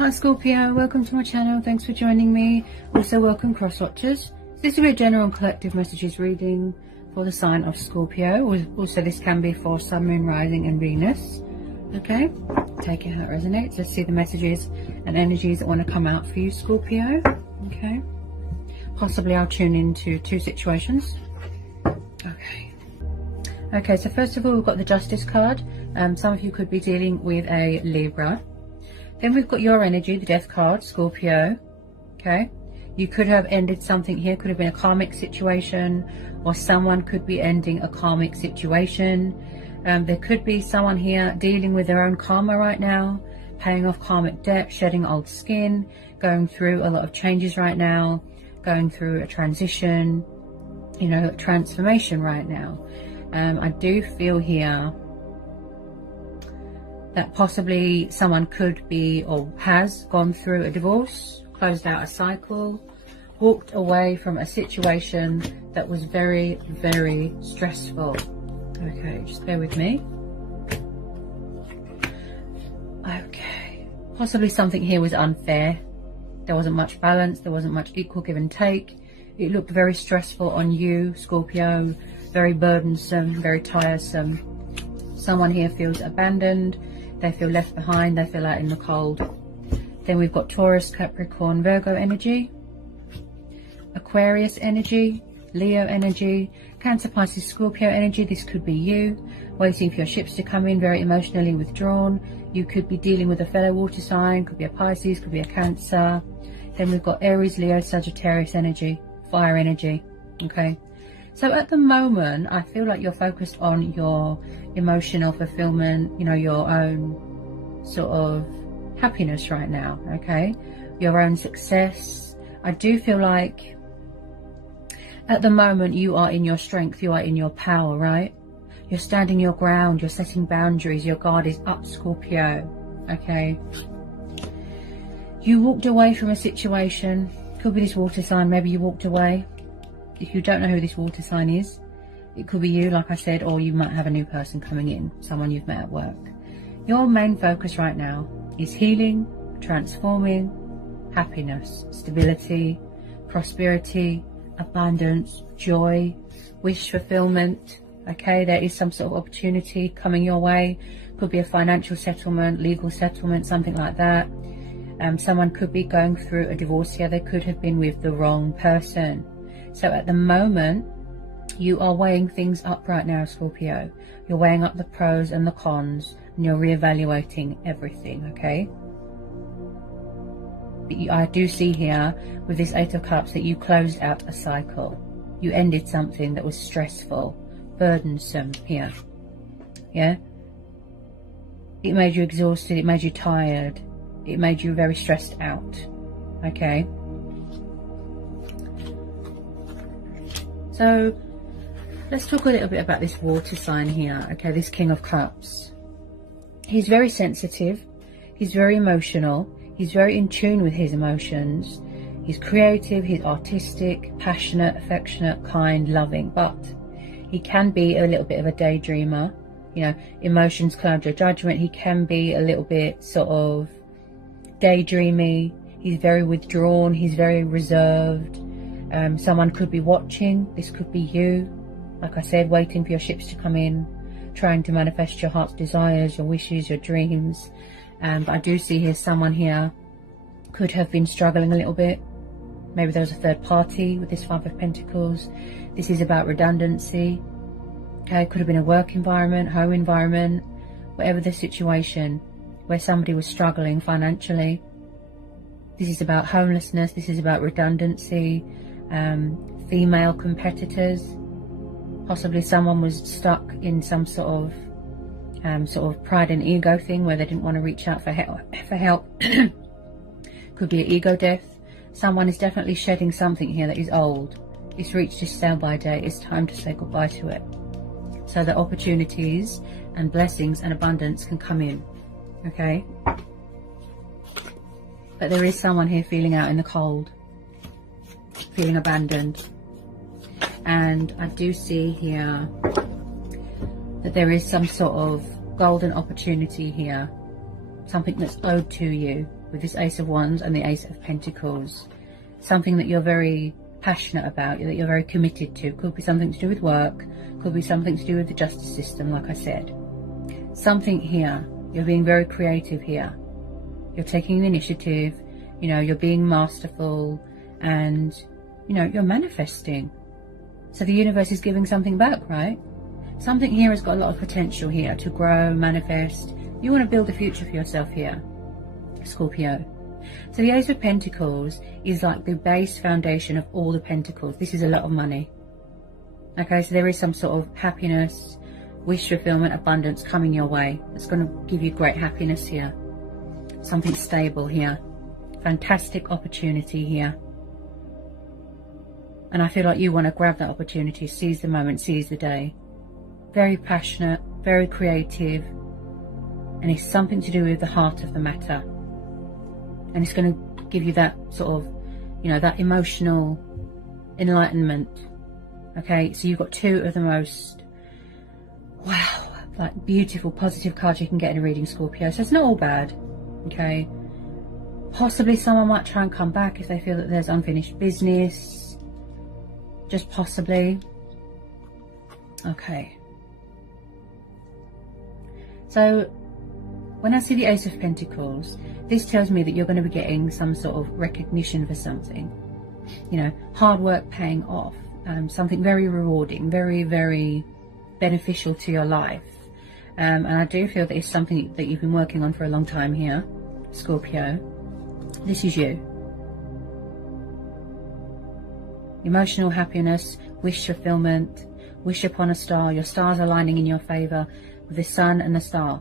Hi Scorpio, welcome to my channel. Thanks for joining me. Also welcome cross watchers. This will be a general and collective messages reading for the sign of Scorpio. Also this can be for Sun, Moon, Rising and Venus. Okay, take it how it resonates. Let's see the messages and energies that want to come out for you, Scorpio. Okay, possibly I'll tune into two situations. Okay, so first of all we've got the Justice card. Some of you could be dealing with a Libra. Then we've got your energy, the Death card, Scorpio. Okay, you could have ended something here. Could have been a karmic situation, or someone could be ending a karmic situation. There could be someone here dealing with their own karma right now, paying off karmic debt, shedding old skin, going through a lot of changes right now, going through a transition, you know, a transformation right now. I do feel here that possibly someone could be or has gone through a divorce, closed out a cycle, walked away from a situation that was very, very stressful. Okay, just bear with me. Okay, possibly something here was unfair. There wasn't much balance, there wasn't much equal give and take. It looked very stressful on you, Scorpio, very burdensome, very tiresome. Someone here feels abandoned. They feel left behind, they feel out in the cold. Then we've got Taurus, Capricorn, Virgo energy, Aquarius energy, Leo energy, Cancer, Pisces, Scorpio energy. This could be you, waiting for your ships to come in, very emotionally withdrawn. You could be dealing with a fellow water sign, could be a Pisces, could be a Cancer. Then we've got Aries, Leo, Sagittarius energy, fire energy. Okay, so at the moment I feel like you're focused on your emotional fulfillment, you know, your own sort of happiness right now. Okay, your own success. I do feel like at the moment you are in your strength, you are in your power, right? You're standing your ground, you're setting boundaries, your guard is up, Scorpio. Okay, you walked away from a situation, could be this water sign. Maybe you walked away. If you don't know who this water sign is, it could be you, like I said, or you might have a new person coming in, someone you've met at work. Your main focus right now is healing, transforming, happiness, stability, prosperity, abundance, joy, wish fulfillment. Okay, there is some sort of opportunity coming your way. Could be a financial settlement, legal settlement, something like that. Someone could be going through a divorce here. They could have been with the wrong person. So at the moment, you are weighing things up right now, Scorpio. You're weighing up the pros and the cons, and you're reevaluating everything, okay? But I do see here, with this Eight of Cups, that you closed out a cycle. You ended something that was stressful, burdensome here, yeah? It made you exhausted, it made you tired, it made you very stressed out, okay? So let's talk a little bit about this water sign here. Okay, this King of Cups. He's very sensitive. He's very emotional. He's very in tune with his emotions. He's creative. He's artistic, passionate, affectionate, kind, loving. But he can be a little bit of a daydreamer. You know, emotions cloud your judgment. He can be a little bit sort of daydreamy. He's very withdrawn. He's very reserved. Someone could be watching. This could be you, like I said, waiting for your ships to come in, trying to manifest your heart's desires, your wishes, your dreams. But I do see here someone here could have been struggling a little bit. Maybe there was a third party with this Five of Pentacles. This is about redundancy. Okay, could have been a work environment, home environment, whatever the situation, where somebody was struggling financially. This is about homelessness. This is about redundancy. Female competitors. Possibly someone was stuck in some sort of pride and ego thing where they didn't want to reach out for help. Could be an ego death. Someone is definitely shedding something here that is old. It's reached its sell-by date. It's time to say goodbye to it, so that opportunities and blessings and abundance can come in. Okay, but there is someone here feeling out in the cold, feeling abandoned. And I do see here that there is some sort of golden opportunity here, something that's owed to you. with this Ace of Wands and the Ace of Pentacles. Something that you're very passionate about, that you're very committed to. Could be something to do with work, could be something to do with the justice system, like I said. Something here, you're being very creative here. You're taking the initiative, you know, you're being masterful, and, you know, you're manifesting. So the universe is giving something back, right? Something here has got a lot of potential here to grow, manifest. You want to build a future for yourself here, Scorpio. So the Ace of Pentacles is like the base foundation of all the pentacles. This is a lot of money. Okay, so there is some sort of happiness, wish fulfillment, abundance coming your way. It's going to give you great happiness here. Something stable here. Fantastic opportunity here. And I feel like you want to grab that opportunity, seize the moment, seize the day. Very passionate, very creative. And it's something to do with the heart of the matter. And it's going to give you that sort of, you know, that emotional enlightenment. Okay, so you've got two of the most, wow, like beautiful, positive cards you can get in a reading, Scorpio. So it's not all bad, okay? Possibly someone might try and come back if they feel that there's unfinished business. Just possibly. Okay. So when I see the Ace of Pentacles, this tells me that you're going to be getting some sort of recognition for something. You know, hard work paying off. Something very rewarding, very, very beneficial to your life. And I do feel that it's something that you've been working on for a long time here, Scorpio. This is you. Emotional happiness, wish fulfillment, wish upon a star. Your stars aligning in your favour with the sun and the star.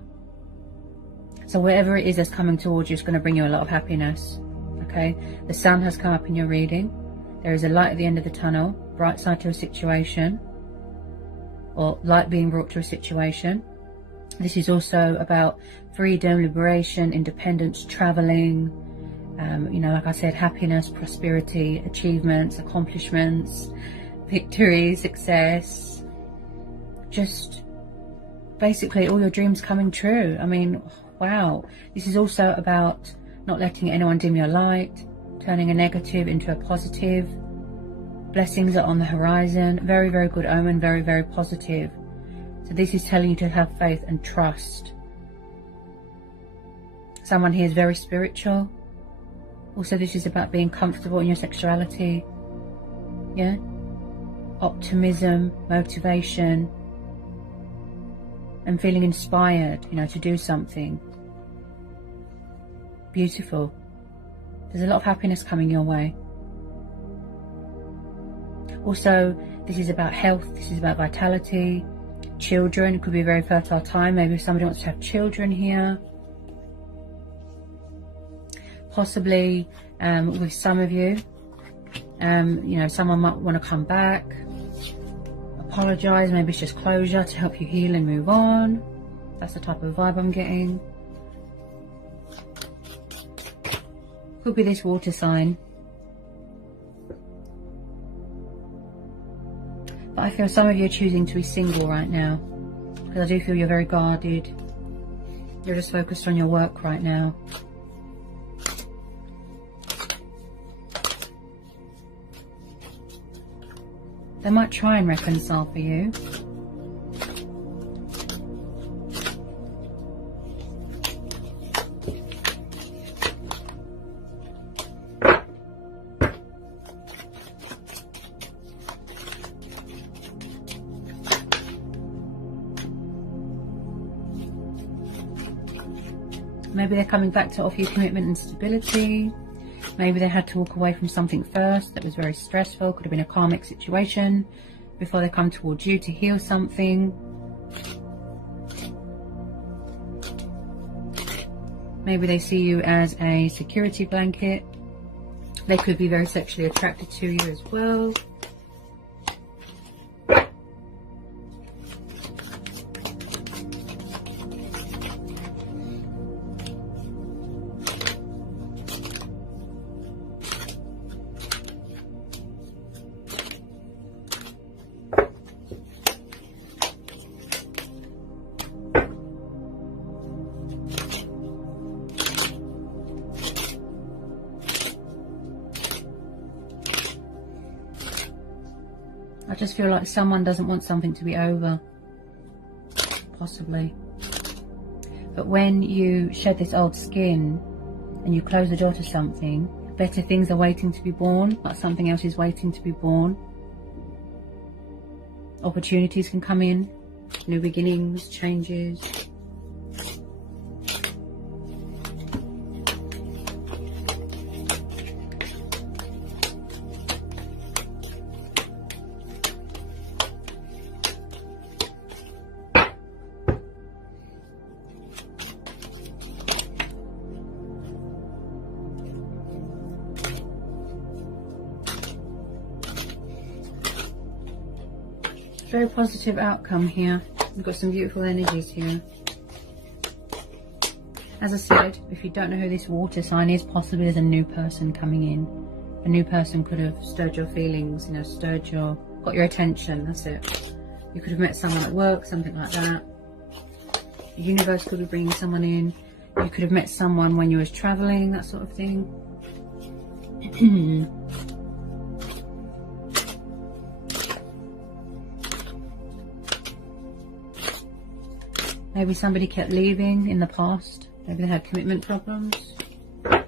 So whatever it is that's coming towards you is going to bring you a lot of happiness. Okay, the sun has come up in your reading. There is a light at the end of the tunnel, bright side to a situation, or light being brought to a situation. This is also about freedom, liberation, independence, traveling, you know, like I said, happiness, prosperity, achievements, accomplishments, victory, success, just basically all your dreams coming true. I mean, wow. This is also about not letting anyone dim your light, turning a negative into a positive. Blessings are on the horizon. Very, very good omen. Very, very positive. So this is telling you to have faith and trust. Someone here is very spiritual. Also, this is about being comfortable in your sexuality. Yeah? Optimism, motivation, and feeling inspired, you know, to do something. Beautiful. There's a lot of happiness coming your way. Also, this is about health, this is about vitality, children. It could be a very fertile time. Maybe somebody wants to have children here. Possibly with some of you, you know, someone might want to come back, apologise. Maybe it's just closure to help you heal and move on. That's the type of vibe I'm getting. Could be this water sign. But I feel some of you are choosing to be single right now, because I do feel you're very guarded. You're just focused on your work right now. They might try and reconcile for you. Maybe they're coming back to offer you commitment and stability. Maybe they had to walk away from something first that was very stressful. Could have been a karmic situation before they come towards you to heal something. Maybe they see you as a security blanket. They could be very sexually attracted to you as well. I just feel like someone doesn't want something to be over. Possibly. But when you shed this old skin and you close the door to something, better things are waiting to be born, like something else is waiting to be born. Opportunities can come in, new beginnings, changes. Very positive outcome here. We've got some beautiful energies here. As I said, if you don't know who this water sign is, possibly there's a new person coming in. A new person could have stirred your feelings, you know, got your attention, that's it. You could have met someone at work, something like that. The universe could be bringing someone in. You could have met someone when you was traveling, that sort of thing. Maybe somebody kept leaving in the past. Maybe they had commitment problems. Do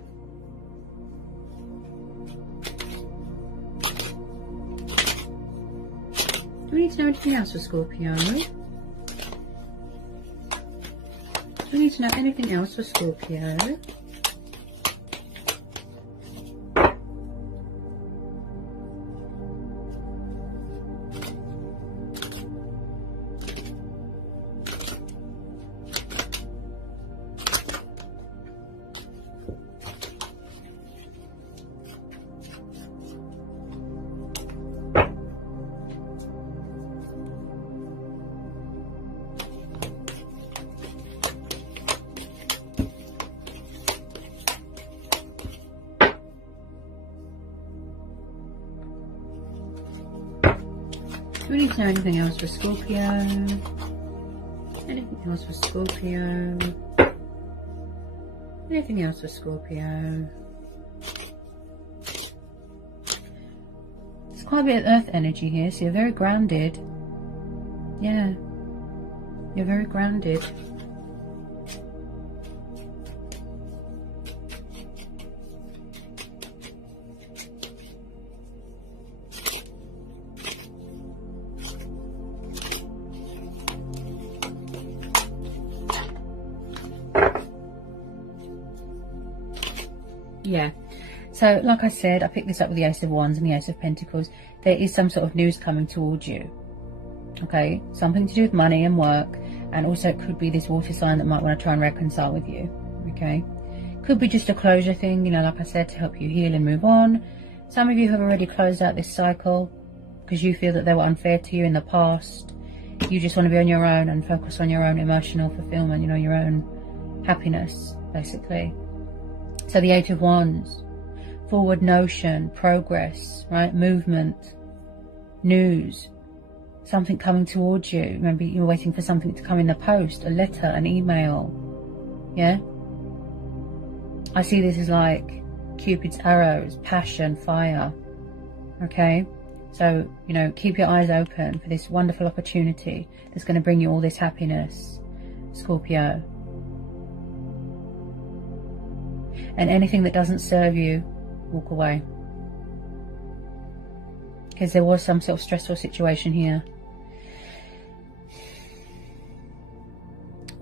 we need to know anything else for Scorpio? Do we need to know anything else for Scorpio? Do we need to know anything else for Scorpio? Anything else for Scorpio? Anything else for Scorpio? There's quite a bit of earth energy here, so you're very grounded. Yeah, you're very grounded. Yeah, so like I said, I picked this up with the Ace of Wands and the Ace of Pentacles. There is some sort of news coming towards you. Okay, something to do with money and work, and also it could be this water sign that might want to try and reconcile with you. Okay, could be just a closure thing, you know, like I said, to help you heal and move on. Some of you have already closed out this cycle because you feel that they were unfair to you in the past. You just want to be on your own and focus on your own emotional fulfillment, you know, your own happiness, basically. So the Eight of Wands, forward notion, progress, right? Movement, news, something coming towards you. Maybe you're waiting for something to come in the post, a letter, an email. Yeah? I see this as like Cupid's arrows, passion, fire. Okay? So, you know, keep your eyes open for this wonderful opportunity that's going to bring you all this happiness, Scorpio. And anything that doesn't serve you, walk away. Because there was some sort of stressful situation here.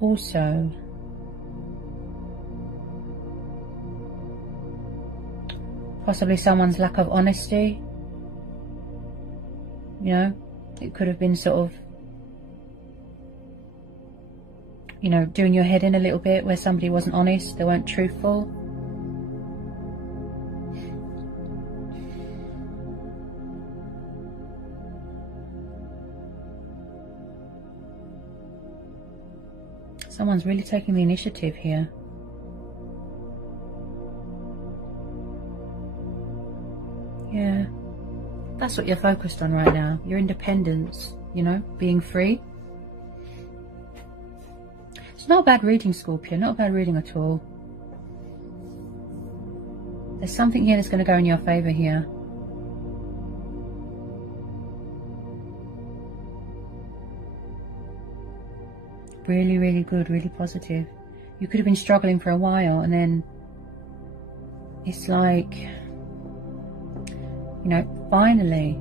Also, possibly someone's lack of honesty. You know, it could have been sort of, you know, doing your head in a little bit where somebody wasn't honest, they weren't truthful. Someone's really taking the initiative here. Yeah. That's what you're focused on right now. Your independence, you know, being free. It's not a bad reading, Scorpio. Not a bad reading at all. There's something here that's going to go in your favour here. really, really good, really positive. You could have been struggling for a while, and then it's like, you know, finally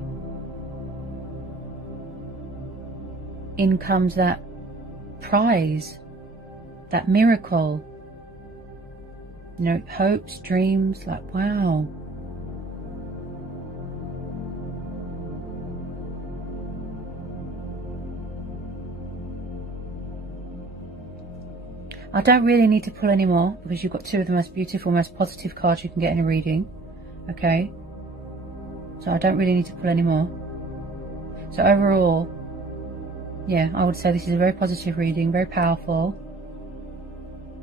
in comes that prize, that miracle. You know, hopes, dreams, like, wow. I don't really need to pull any more because you've got two of the most beautiful, most positive cards you can get in a reading. Okay? So I don't really need to pull any more. So overall, yeah, I would say this is a very positive reading, very powerful,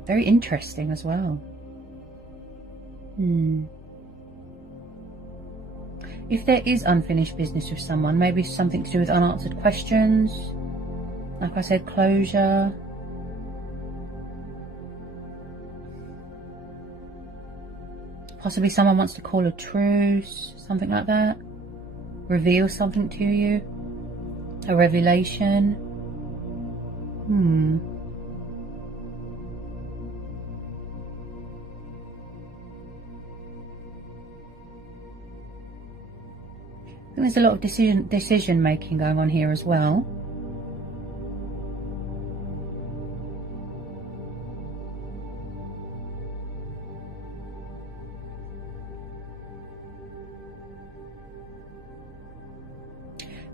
very interesting as well. If there is unfinished business with someone, maybe something to do with unanswered questions, like I said, closure. Possibly someone wants to call a truce, something like that. Reveal something to you. A revelation. I think there's a lot of decision making going on here as well.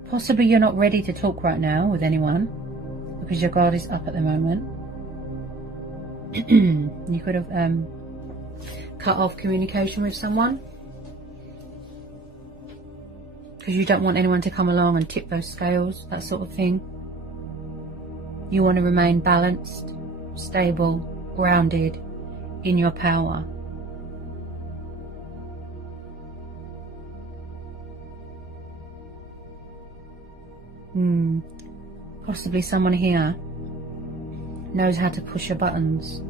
Possibly you're not ready to talk right now with anyone because your guard is up at the moment. You could have cut off communication with someone because you don't want anyone to come along and tip those scales, that sort of thing. You want to remain balanced, stable, grounded in your power. Possibly someone here knows how to push your buttons.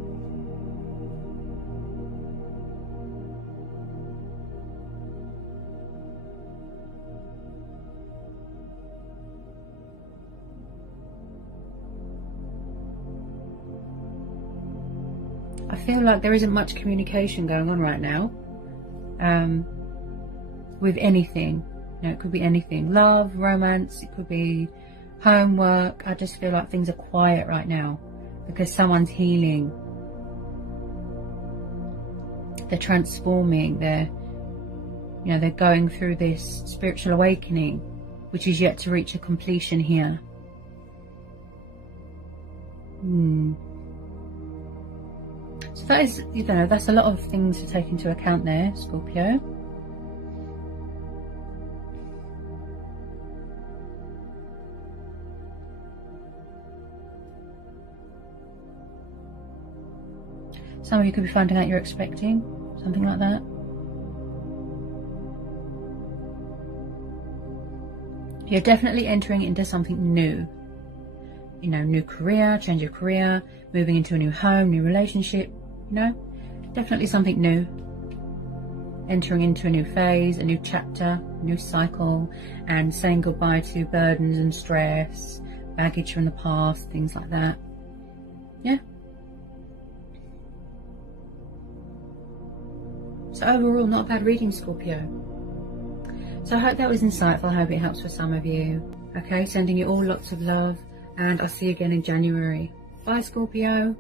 I feel like there isn't much communication going on right now with anything. You know, it could be anything. Love, romance, it could be homework. I just feel like things are quiet right now because someone's healing. They're transforming. They're going through this spiritual awakening, which is yet to reach a completion here. So that is, that's a lot of things to take into account there, Scorpio. Some of you could be finding out you're expecting, something like that. You're definitely entering into something new. You know, new career, change of career, moving into a new home, new relationship, definitely something new. Entering into a new phase, a new chapter, new cycle, and saying goodbye to burdens and stress, baggage from the past, things like that. Yeah. So overall, not a bad reading, Scorpio. So I hope that was insightful. I hope it helps for some of you. Okay, sending you all lots of love, and I'll see you again in January. Bye, Scorpio.